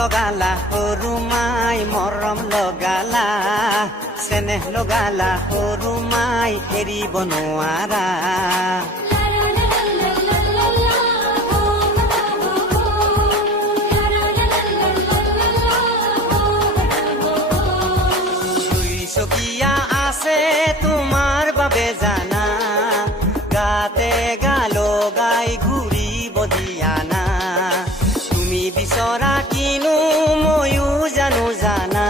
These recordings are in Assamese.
লগালা সৰু মাই মৰম লগালা চেনেহ লগালা সৰু মাই এৰিব নোৱাৰা চকিয়া আছে তোমাৰ বাবে জানা গাতে গালো গাই ঘূৰিব দিয়া না তুমি বিচৰা কিনো ময়ো জানো জানা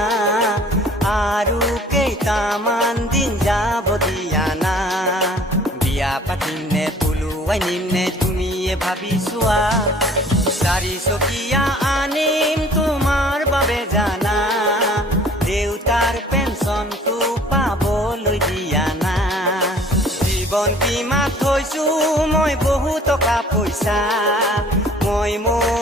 আৰু কেইটামান দিন যাব দিয়া না বিয়া পাতিম নে পলুৱাই নিম নে তুমিয়ে ভাবি চোৱা চাৰিচকীয়া আনিম তোমাৰ বাবে জানা দেউতাৰ পেঞ্চনটো পাবলৈ দিয়া না জীৱন বীমাত থৈছো মই বহু টকা পইচা মই মোৰ